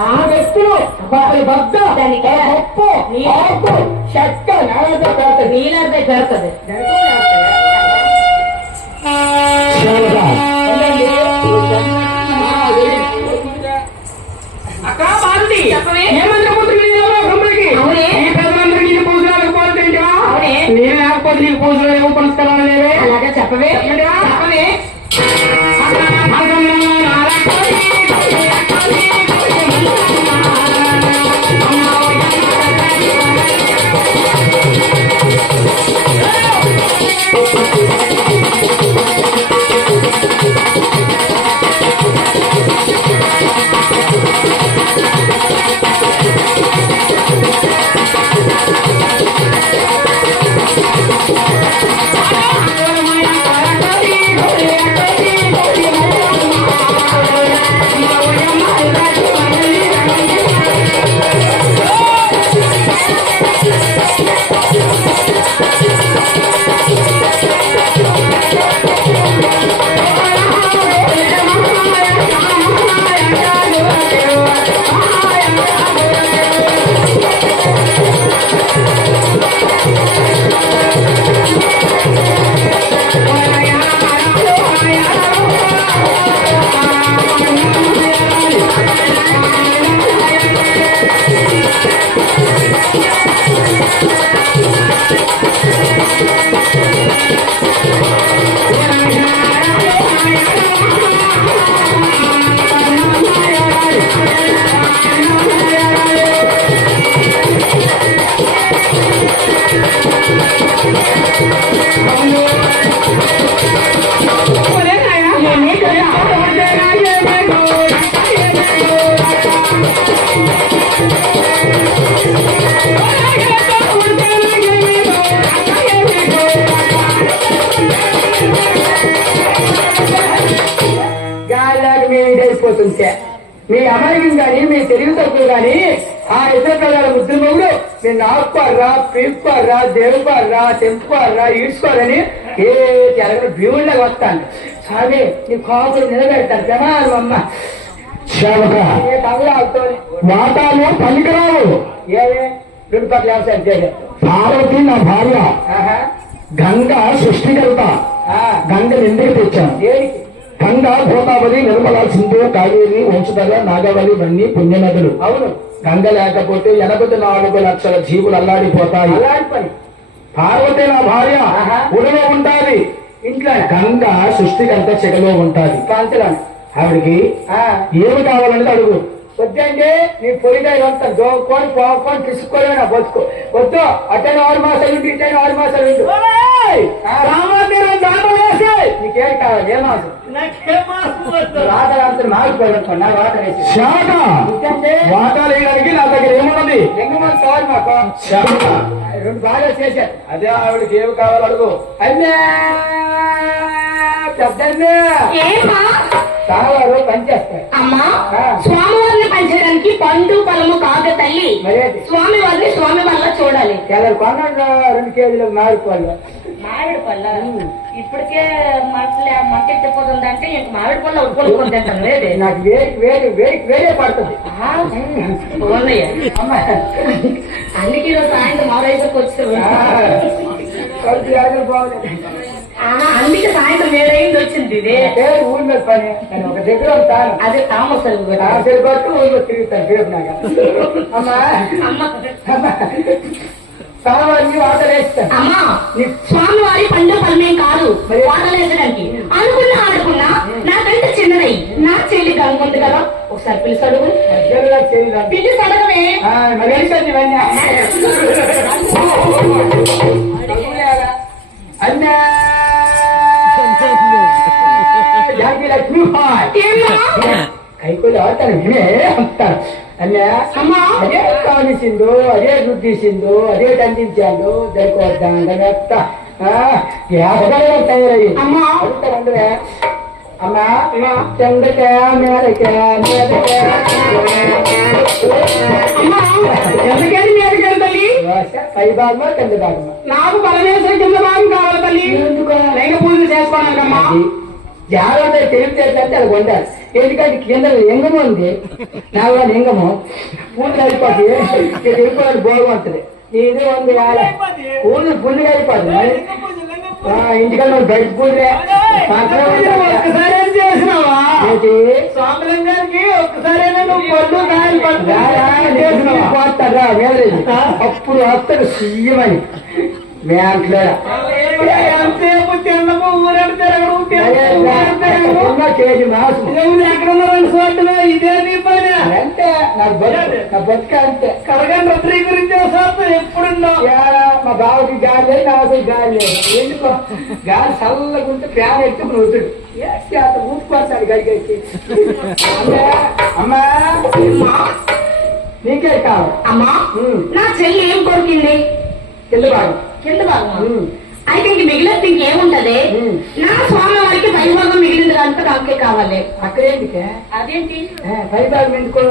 ఆ వ్యక్తులు వారి వద్ద దానికి పప్పు నీ- ఆకు చెక్క నలభై పెడతాది నీళ్ళదే పెడతది అక్క కోరుతుంటా అవునే. నేను లేకపోతే నీకు పూజలు ఏమో పురస్కారాలు లేవే? అలాగే చెప్పవే. చెప్పవే. Thank you. మీ అమరికం కానీ మీ తెలివి తక్కువ కానీ ఆ ఇతర ప్రజల మొగుడు మీరు నాకుకోర్రా పీక్కోర్రా దేవుకోర్రా తెంపుకోర్రా ఈడ్చుకోరని ఏ జరగని భీముళ్ళకి వస్తాను. స్వామి నీ కోపలు నిలబెడతాను. ప్రమాదం అమ్మ. వాటాలు పనికిరావు. ఏమే? రెండు పట్ల వ్యవసాయం చేయలేదు. పార్వతి నా భార్య. గంగ సృష్టికర్త. గంగ ఎందుకు తెచ్చాను. దేనికి? గంగ గోదావరి నిర్మల సింధు కావేరి వంశధర నాగవల్లి ఇవన్నీ పుణ్యనదులు. అవును. గంగ లేకపోతే ఎనభై నాలుగు లక్షల జీవులు అల్లాడిపోతాయి. పార్వతి నా భార్య. ఉడిలో ఉంటాది. ఇంట్లో. గంగ సృష్టికర్త చెగలో ఉంటాది. పంచలను ఆవిడికి ఏమి కావాలంటే అడుగు. వద్దండి నీ పొయ్యి అంతా దోకొని పోకొని పిసుక్కొని నా బతుకు. వద్దు. అట్టని ఆరు మాసాలు ఉండి ఇట్టని ఆరు మాసాలు ఉండు నీకేం కావాలి? ఏం మాసం? రాత్రి మాగిపోయాడు నా వాట వేసి. శాఖ వాటాలు వేయడానికి నా దగ్గర ఏమున్నది ఎంగమని కావాలి మాకు. శాఖ రెండు బాగా చేశారు అదే ఆవిడకి ఏమి కావాలి అడుగు. అన్నే పెద్దన్నే! పనిచేస్తాయి అమ్మా. స్వామివారిని పండు పొలము కాదు తల్లి స్వామివారిని స్వామి వల్ల చూడాలి. తెల్లరు కొన్నాడు రెండు కేజీలు మారిపోవాలి మామిడి పళ్ళ. ఇప్పటికే మంటలే మంట ఎత్తిపోతుందంటే ఇంక మామిడి పళ్ళు ఉడుకోలుకుంటాను లేదే నాకు వేడి వేడి వేడి వేడే పడుతుంది. అందుకే ఈరోజు సాయంత్రం యాగలు బాగలేదు అందుకే సాయంత్రం వేడైంది వచ్చింది ఇది. మీద పని. నేను ఒక దగ్గర ఉంటాను. అదే తామసలు పట్టు ఊళ్ళో తిరుగుతాను రేపు నాకు అమ్మా. అమ్మ. వేస్తాను. అమ్మా. వాటలేసడానికి అనుకున్నా ఆడుకున్నా నాకంటే చిన్నదై నా చెల్లి గంగుంది కదా ఒకసారి పిలిచి అడుగు పిలిచి అడగవే అన్నా? కైకోలు ఆడతాను వినే అన్నా అమ్మా. అదే కానిసిందో అదే రుద్దిసిందో అదే దండించాడు దొరికొద్దాం మెత్త యాభై తయారయ్యి. అమ్మా. అమ్మా మేడక మేడక అమ్మా. ఎందుకని మీదకి తల్లి? పై భాగమా కింద భాగమా? నాకు బలమేశ్వరి కింద భాగం కావాలి తల్లి. ఎందుకు? లేక పూజ చేసుకోవాలమ్మా జాగ్రత్త తెలివితేటంటే అది ఉండాలి ఎందుకంటే కింద లింగం ఉంది నాలుగు లింగము పూలు అయిపోతే ఇక్కడ వెళ్ళిపోవాలి భోగవంతుడు ఇది ఉంది ఆడ. పూలు పుల్లుగా అయిపోతుంది ఆ, ఇంటికన్నా బయట ఒక్కసారి ఏం చేసినావా? ఒక్కసారి పళ్ళు అప్పుడు వస్తాడు సీయమని మేంట్లే ఎంతసేపు కేజీ మాసం. చూడటమే ఇదే నీ పని. అంటే నా బతుకు నా బతుక అంతే. కరగండి రత్రి గురించి చూస్తాం ఎప్పుడున్నా ఏరా, మా బావకి గాలి లేదు నాకు గాలి లేదు. ఎందుకో? గాలి చల్లగా ఉంటే ఫ్యాన్ ఎత్తుకుని వద్దుడు అంత ఊపిపోతాడు గడిగేసి అమ్మా అమ్మా. నీకే కావాలి. అమ్మా. నా చెల్లి ఏం కొరికింది కింద బాగా. కింద భాగం. అయితే ఇంక మిగిలింది ఇంకేముంటది? ఉమ్. నా స్వామి వారికి పైభాగం మిగిలింది కనుక నాకే కావాలి. అక్కడేంటికే అదేంటి? పై భాగం ఎందుకో?